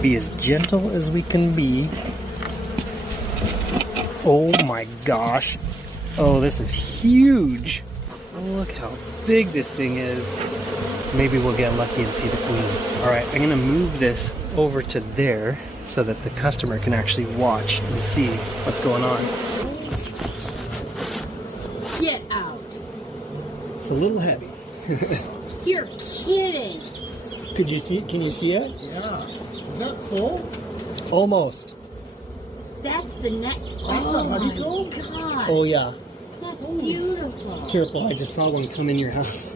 be as gentle as we can be. Oh my gosh. Oh, this is huge. Oh, look how big this thing is. Maybe we'll get lucky and see the queen. All right, I'm gonna move this over to there so that the customer can actually watch and see what's going on. Get out. It's a little heavy. You're kidding. Can you see it? Yeah. Is that full? Almost. That's the neck. That's a honeycomb? God. Oh yeah. That's beautiful. Careful, I just saw one come in your house.